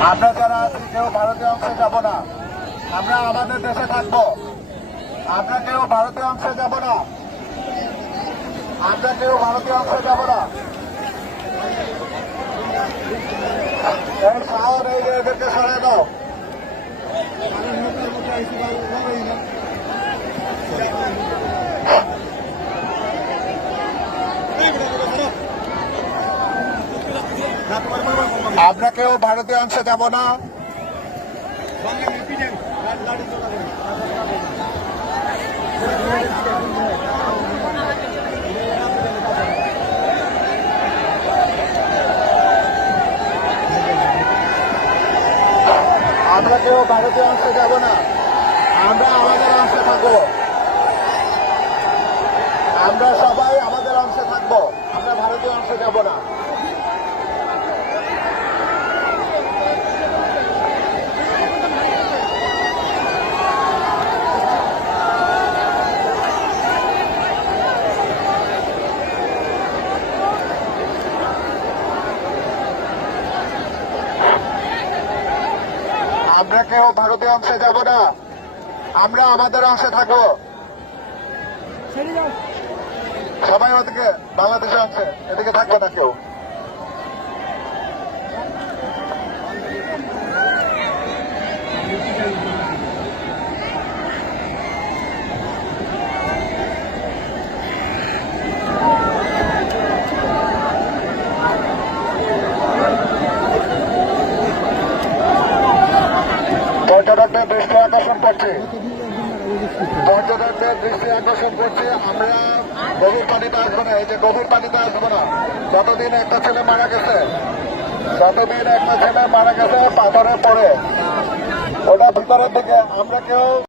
আমরা যারা কেউ ভারতীয় অংশে যাব না। আমরা আমাদের দেশে থাকব। আমরা কেউ ভারতীয় অংশে যাব না। আমরা কেউ ভারতীয় অংশে যাব না। সরাই দাও। আমরা কেউ ভারতীয় অংশে যাব না। আমরা কেউ ভারতীয় অংশে যাব না। আমরা আমাদের অংশে থাকব। আমরা সবাই আমাদের অংশে থাকব আমরা ভারতীয় অংশে যাব না আমরা কেউ ভারতীয় অংশে যাব না। আমরা আমাদের অংশে থাকব। সবাই ওদিকে বাংলাদেশের অংশে এদিকে থাকব না কেউ। পর্যটকদের দৃষ্টি আকর্ষণ করছে। পর্যটকদের দৃষ্টি আকর্ষণ করছে। আমরা গভীর পানিতে আসব না, এই যে গভীর পানিতে আসব না। যতদিন একটা ছেলে মারা গেছে, যতদিন একটা ছেলে মারা গেছে পাথরে পড়ে ওটা ভিতরের দিকে, আমরা কেউ